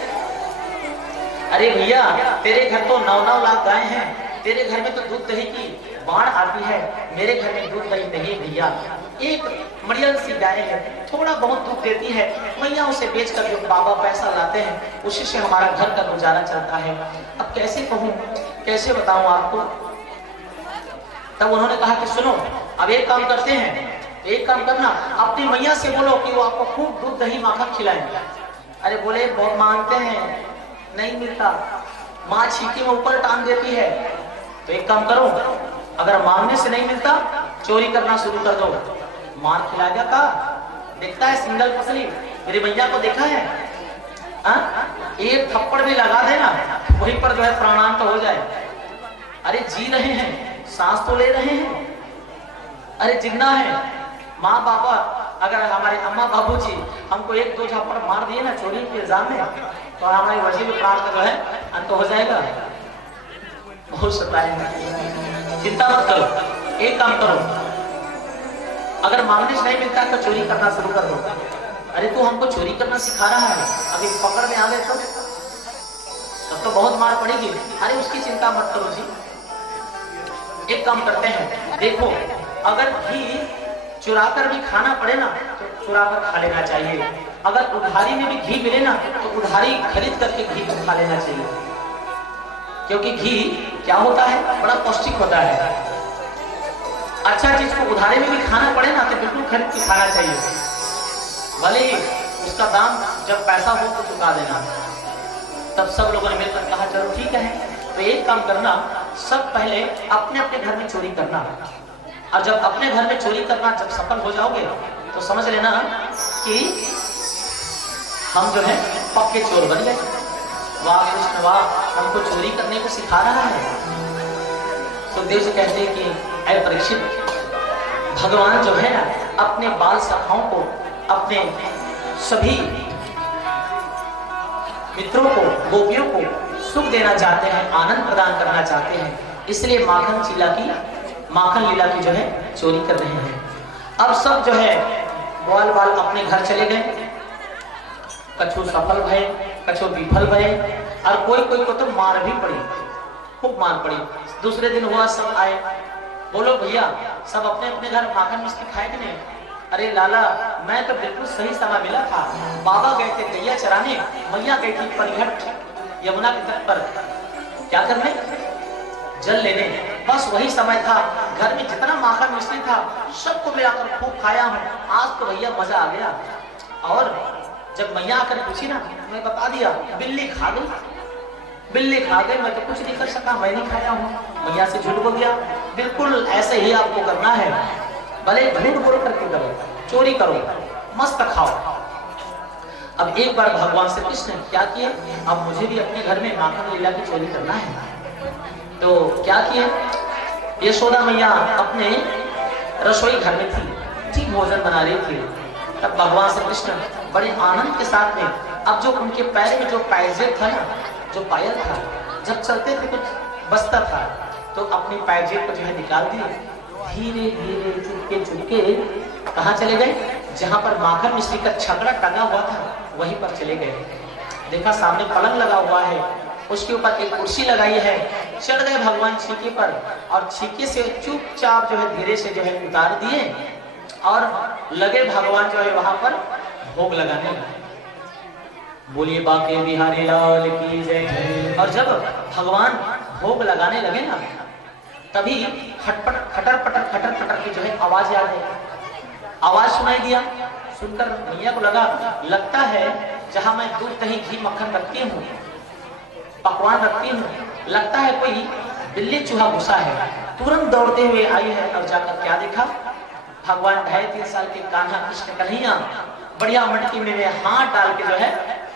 अरे भैया तेरे घर तो 9-9 लाख गाय हैं, तेरे घर में तो दूध दही की बाढ़ आती है, मेरे घर में दूध दही नहीं भैया, एक मरियल सी गाय है, थोड़ा बहुत दूध देती है, मैया उसे बेचकर जो बाबा पैसा लाते हैं उसी से हमारा घर का गुजारा चलता है। अब कैसे कहूँ, कैसे बताऊं आपको। तब उन्होंने कहा कि सुनो, अब एक काम करते हैं, एक काम करना, अपनी मैया से बोलो कि वो आपको खूब दूध दही माखन खिलाएंगे। अरे बोले बहुत मांगते हैं, नहीं मिलता, माँ छींके में ऊपर टांग देती है, तो एक काम करो, अगर मांगने से नहीं मिलता चोरी करना शुरू कर दो। मार खिलाएगा का देखता है सिंगल पसली, मेरी भैया को देखा है, एक थप्पड़ भी लगा देना वहीं पर जो है प्राणांत हो जाए। अरे जी रहे हैं, सांस तो ले रहे हैं, अरे जिंदा है। माँ बाबा, अगर हमारे अम्मा बाबूजी हमको एक दो झापड़ मार दिए ना चोरी के इल्जाम में, तो हमारे वजीर प्राण का जो है अंत हो जाएगा। बहुत सताएंगे, चिंता मत करो, एक काम करो, अगर मांगने से नहीं मिलता तो चोरी करना शुरू कर दो। अरे तू हमको चोरी करना सिखा रहा है, अभी पकड़ में आ गए तो तब तो बहुत मार पड़ेगी। अरे उसकी चिंता मत करो जी, एक काम करते हैं, देखो अगर घी चुरा कर भी खाना पड़े ना तो चुरा कर खा लेना चाहिए, अगर उधारी में भी घी मिले ना तो उधारी खरीद करके घी को खा लेना चाहिए, क्योंकि घी क्या होता है, बड़ा पौष्टिक होता है। अच्छा चीज को उधारी में भी खाना पड़े ना तो बिल्कुल खरीद के खाना चाहिए, भले ही उसका दाम जब पैसा हो तो चुका देना। तब सब लोगों ने मिलकर कहा चलो ठीक है, तो एक काम करना, सब पहले अपने अपने घर में चोरी करना, और जब अपने घर में चोरी करना जब सफल हो जाओगे तो समझ लेना कि हम जो है पक्के चोर बन गए। वाह कृष्ण वाह, हमको चोरी करने को सिखा रहा है। तो देव जी कहते हैं कि ऐ परीक्षित, भगवान जो है ना अपने बाल सखाओं को, अपने सभी मित्रों को, गोपियों को सुख देना चाहते हैं, आनंद प्रदान करना चाहते हैं, इसलिए माखन लीला की जो है चोरी कर रहे हैं। अब सब जो है बाल बाल अपने घर चले गए, कछु सफल भय, कछु विफल भय, और कोई कोई को तो मार भी पड़ी, खूब मार पड़ी। दूसरे दिन हुआ, सब आए, बोलो भैया सब अपने अपने घर माखन मिश्री खाए कि नहीं? अरे लाला मैं तो बिल्कुल सही समय मिला था, बाबा गए थे गैया चराने, मैया गई थी परिघट यमुना के तट पर क्या करने, जल लेने, बस वही समय था। घर में जितना माखन मिश्री था सबको मिलाकर खूब खाया हूँ, आज तो भैया मजा आ गया। और जब मैया आकर पूछी ना, मैं बता दिया बिल्ली खा गई, बिल्ली खा गई, मैं तो कुछ नहीं कर सका, मैं नहीं खाया हूँ। मैया से झूठ बोल दिया। बिल्कुल ऐसे ही आपको करना है, भले झूठ बोल करके करो, चोरी करो, मस्त खाओ। अब एक बार भगवान श्री कृष्ण क्या किए, अब मुझे भी अपने घर में माखन लीला की चोरी करना है, तो क्या किए, यशोदा मैया अपने रसोई घर में थी, ठीक भोजन बना रही थी। तब भगवान श्री कृष्ण बड़े आनंद के साथ में, अब जो उनके पैर में जो पायजेब था ना, जो पायल था, जब चलते थे कुछ बसता था, तो अपनी पायजेब को जो है निकाल दिए, धीरे धीरे चुपके चुपके कहाँ चले गए, जहां पर माखन मिश्री का छकड़ा टंगा हुआ था वहीं पर चले गए। देखा सामने पलंग लगा हुआ है, उसके ऊपर एक कुर्सी लगाई है, चढ़ गए भगवान छीके पर, और छीके से चुपचाप जो है धीरे से जो है उतार दिए, और लगे भगवान जो है वहां पर भोग लगाने लगे। बोलिए बाके बिहारी लाल की जय। और जब भगवान भोग लगाने लगे ना, तभी खटपट खटर पटर की जो है आवाज आ गई, आवाज सुनाई दिया। सुनकर मैया को लगता है जहां मैं दूध दही घी मक्खन रखती हूँ, पकवान रखती हूँ, लगता है कोई बिल्ली चूहा घुसा है। तुरंत दौड़ते हुए आई है, और जाकर क्या देखा, भगवान 2.5-3 साल के कान्हा कृष्ण कन्हैया बढ़िया मटकी में हाथ डाल के जो है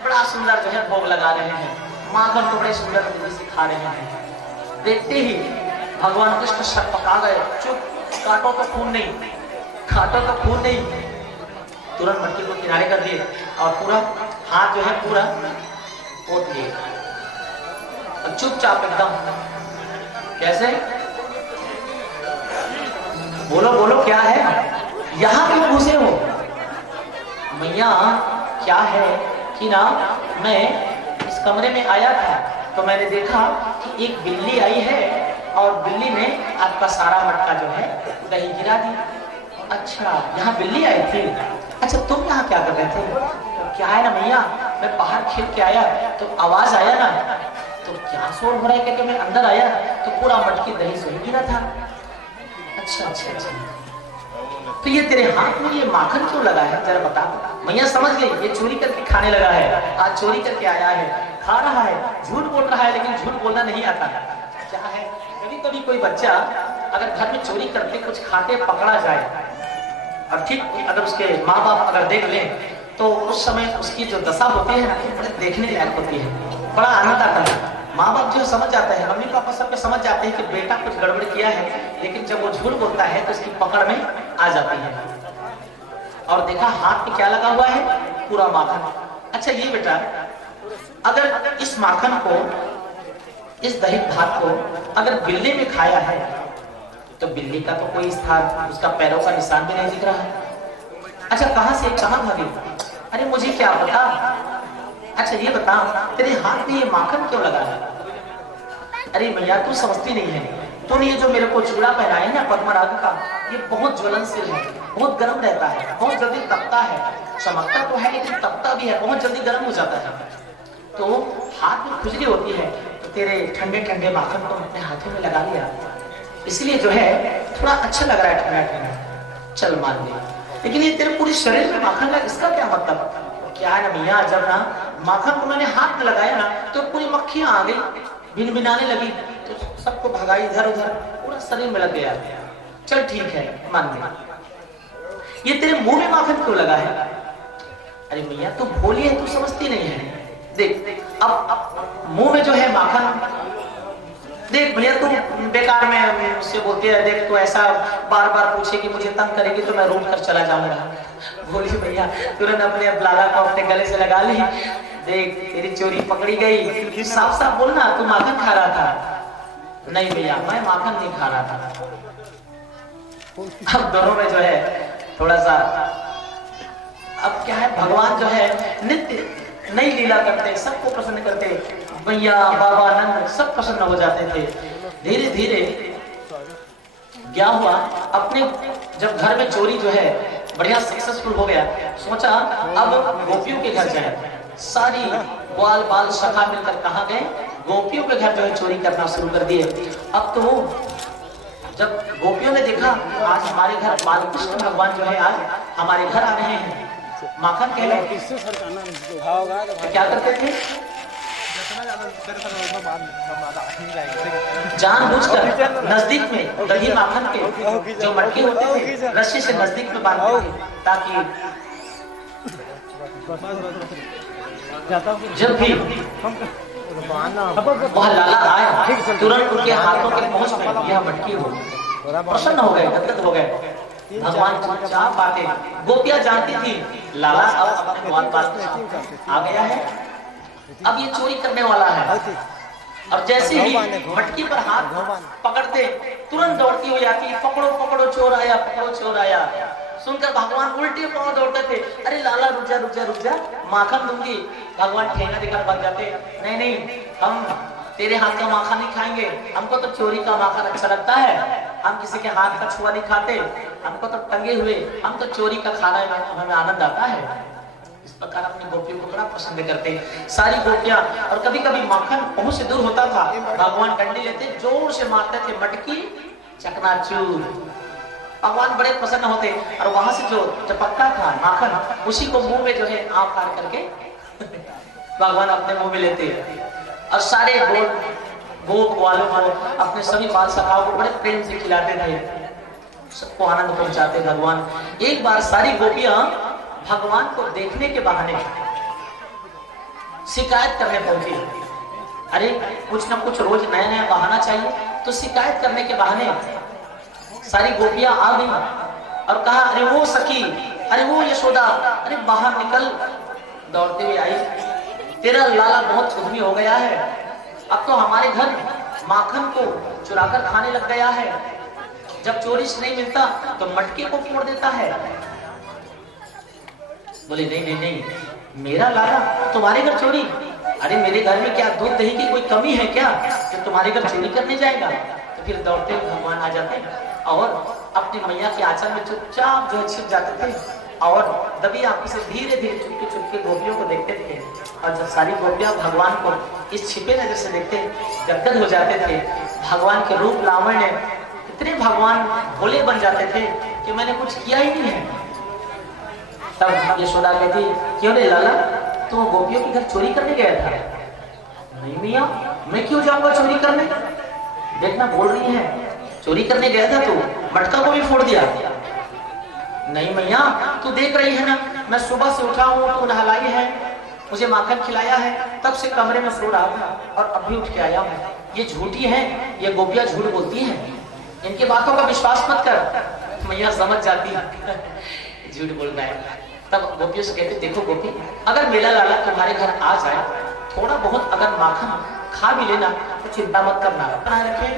बड़ा सुंदर जो है भोग लगा रहे हैं, माखन को बड़े सुंदर तरीके से खा रहे हैं। देखते ही भगवान कृष्ण शक आ गए, चुप, काटो तो खून नहीं, काटो तो खून नहीं। तुरंत मटकी को किनारे कर दिए और पूरा हाथ जो है पूरा पोत लिए, चुपचाप एकदम। कैसे, बोलो बोलो क्या है, यहां क्यों घुसे हो? मैया क्या है कि ना, मैं इस कमरे में आया था तो मैंने देखा कि एक बिल्ली आई है, और बिल्ली ने आपका सारा मटका जो है दही गिरा दिया। अच्छा, यहाँ बिल्ली आई थी, अच्छा तुम यहाँ क्या कर रहे थे? क्या है ना मैया, मैं बाहर खेल के आया तो आवाज आया ना, तो क्या शोर हो रहा है कहते मैं अंदर आया तो पूरा मटकी दही से गिरा था। अच्छा अच्छा अच्छा, तो ये तेरे हाथ में ये माखन क्यों लगा है, जरा बता। मैया समझ गई ये चोरी करके खाने लगा है, आज चोरी करके आया है, खा रहा है, झूठ बोल रहा है, लेकिन झूठ बोलना नहीं आता। क्या है, कभी कभी कोई बच्चा अगर घर में चोरी करते कुछ खाते पकड़ा जाए और ठीक अगर उसके माँ बाप अगर देख लें तो उस समय उसकी जो दशा होती है ना बड़े देखने लायक होती है, बड़ा आनंद आता है। माँ बाप जो समझ जाते हैं, मम्मी पापा सब समझ जाते हैं कि बेटा कुछ गड़बड़ किया है, लेकिन जब वो झूठ बोलता है तो उसकी पकड़ में आ जाती है। और देखा हाथ में क्या लगा हुआ है, पूरा माखन। अच्छा ये बेटा, अगर इस माखन को, इस दही भात को अगर बिल्ली ने खाया है तो बिल्ली का तो कोई स्थान, उसका पैरों का निशान भी नहीं दिख रहा है। अच्छा कहां से कहां भागी? अरे मुझे क्या पता। अच्छा ये बता, तेरे हाथ में ये माखन क्यों लगा है? अरे भैया तू समझती नहीं है, तूने ये जो मेरे को चूड़ा पहनाया है ना पद्मराग का, ये बहुत ज्वलनशील है, बहुत गर्म रहता है, बहुत जल्दी तपता है। चमकता तो है लेकिन तपता भी है, बहुत जल्दी गर्म हो जाता है। तो हाथ में खुजली होती है तो तेरे ठंडे ठंडे माखन को अपने हाथों में लगा लिया, इसलिए जो है थोड़ा अच्छा लग रहा है ठंडा ठंडा। चल मान लिया, लेकिन ये तेरे पूरे शरीर में माखन लगा, इसका क्या मतलब? क्या है ना मियाँ, जब ना माखन को मैंने हाथ में लगाया ना तो पूरी मक्खियां आ गई, भिनभिनाने लगी, तो सबको भगाई इधर उधर, पूरा शरीर में लग गया। चल ठीक है मान लिया। ये तेरे मुंह में माखन क्यों लगा है? अरे मियाँ तू भोली है, तू समझती नहीं है। देख अब मुंह में जो है माखन, देख भैया तू बेकार में मुझसे बोलती है, देख तो ऐसा बार बार पूछेगी, मुझे तंग करेगी तो मैं रूठ कर चला जाऊंगा। बोली भैया तुरंत अपने लाला को अपने गले से लगा ली, देख तेरी चोरी पकड़ी गई, साफ साफ बोलना तू माखन खा रहा था। नहीं भैया मैं माखन नहीं खा रहा था। अब दोनों में जो है थोड़ा सा, अब क्या है, भगवान जो है नित्य नई लीला करते, सबको प्रसन्न करते, भैया बाबा नंद सब प्रसन्न हो जाते थे। धीरे धीरे क्या हुआ, अपने जब घर में चोरी जो है बढ़िया सक्सेसफुल हो गया, सोचा अब गोपियों के घर जाए। सारी ग्वाल बाल सखा मिलकर कहाँ गए, गोपियों के घर जो है चोरी करना शुरू कर दिए। अब तो जब गोपियों ने देखा आज हमारे घर बालकृष्ण भगवान जो है आज हमारे घर आ रहे हैं, माखन कह रहे, तो क्या करते थे, जानबूझकर नजदीक में दही माखन के जो मटके होते थे रस्सी से नजदीक में बांधते थे, ताकि जब भी वह लाला आए तुरंत उनके हाथों के पहुंच में यह मटकी हो। प्रसन्न हो गए, गदगद हो गए। भगवान चुपचाप बातें, गोपियां जानती थी लाला अब अपने ग्वाल बाल आ गया है, अब ये चोरी करने वाला है। अब जैसे ही मटकी पर हाथ पकड़ते तुरंत दौड़ती हो जाती, पकड़ो पकड़ो चोर आया, पकड़ो चोर आया। सुनकर भगवान उल्टे पांव दौड़ते थे, अरे लाला रुक जा रुक जा रुक जा, माखन दूंगी। भगवान ठेंगा दिखा बन जाते, नहीं नहीं हम तेरे हाथ का माखन नहीं खाएंगे, हमको तो चोरी का माखन अच्छा लगता है, हम किसी के हाथ का छुआ नहीं खाते, हमको तो टंगे हुए, हम तो चोरी का खाना हमें आनंद आता है। इस प्रकार अपनी गोपियों को बड़ा पसंद करते सारी गोपियां। और कभी कभी माखन पहुंच से दूर होता था, भगवान डंडी लेते जोर से मारते थे, मटकी चकनाचूर। भगवान बड़े प्रसन्न होते और वहां से जो चपकता था माखन उसी को मुंह में जो है आँख फाड़ करके भगवान अपने मुंह में लेते और सारे गोप वालों को, अपने सभी बाल सखाओं को बड़े प्रेम से खिलाते थे, सबको आनंद पहुंचाते भगवान। एक बार सारी गोपियां भगवान को देखने के बहाने शिकायत करने पहुंची। अरे कुछ ना कुछ रोज नया नया बहाना चाहिए, तो शिकायत करने के बहाने सारी गोपियां आ गई और कहा, अरे वो सखी, अरे वो यशोदा, अरे बाहर निकल। दौड़ते हुए आई, तेरा लाला बहुत उद्यमी हो गया है, अब तो हमारे घर माखन को चुराकर खाने लग गया है, जब चोरी से नहीं मिलता तो मटके को फोड़ देता है। बोले नहीं नहीं नहीं, मेरा लाला तुम्हारे घर चोरी? अरे मेरे घर में क्या दूध दही की कोई कमी है क्या जो तुम्हारे घर चोरी करने जाएगा? तो फिर दौड़ते हुए भगवान आ जाते और अपनी मैया के आंचल में चुपचाप जो छिप जाते थे और दबी आंखों से धीरे धीरे चुपके चुपके गोपियों को देखते थे। और जब सारी गोपियां भगवान को इस छिपे नजर से देखते गदगद हो जाते थे। भगवान के रूप लावण्य इतने भगवान भोले बन जाते थे कि मैंने कुछ किया ही नहीं है। तब यशोदा कहती, क्यों रे लाला, तू गोपियों के घर चोरी करने गया था? नहीं मियां, मैं क्यों जाऊंगा चोरी करने? देखना बोल रही है चोरी करने गया था तू, मटका को भी फोड़ दिया। नहीं मैया तू देख रही है ना, मैं सुबह से उठा हूँ, तू नहलाई है, मुझे माखन खिलाया है, तब से कमरे में सो रहा था और अभी उठ के आया हूँ। ये झूठी है, ये गोपियां झूठ बोलती हैं, इनकी बातों का विश्वास मत कर। मैया समझ जाती है झूठ बोल रहा है। तब गोपियों से कहते देखो गोपी, अगर मेरा लाला तुम्हारे घर आ जाए, थोड़ा बहुत अगर माखन खा भी लेना तो चिंता मत करना, बना रखे।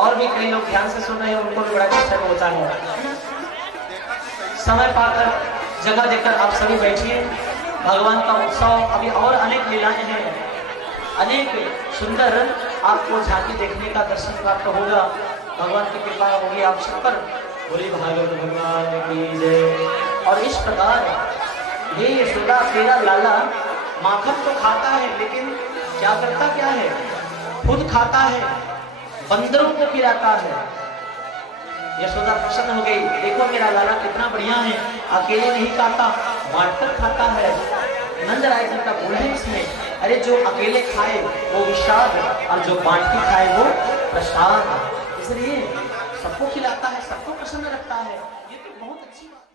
और भी कई लोग ध्यान से सुन रहे हैं, उनको भी बड़ा कष्ट होता है। समय पाकर जगह देकर आप सभी बैठिए। भगवान का उत्सव अभी और अनेक लीलाएं हैं, अनेक सुंदर आपको झांकी देखने का दर्शन प्राप्त होगा। भगवान की कृपा होगी आप सब पर। बोले भागवत भगवान की जय। और इस प्रकार ये यशोदा तेरा लाला माखन तो खाता है, लेकिन क्या करता क्या है, खुद खाता है, बंदरों को खिलाता है। यशोदा प्रसन्न हो गई, देखो मेरा लाला कितना बढ़िया है, अकेले नहीं खाता, बांटकर खाता है। नंद राय जी का गुण है इसमें, अरे जो अकेले खाए वो विषाद और जो बांट के खाए वो प्रसाद। इसलिए सबको खिलाता है, सबको प्रसन्न रखता है, ये तो बहुत अच्छी बात है।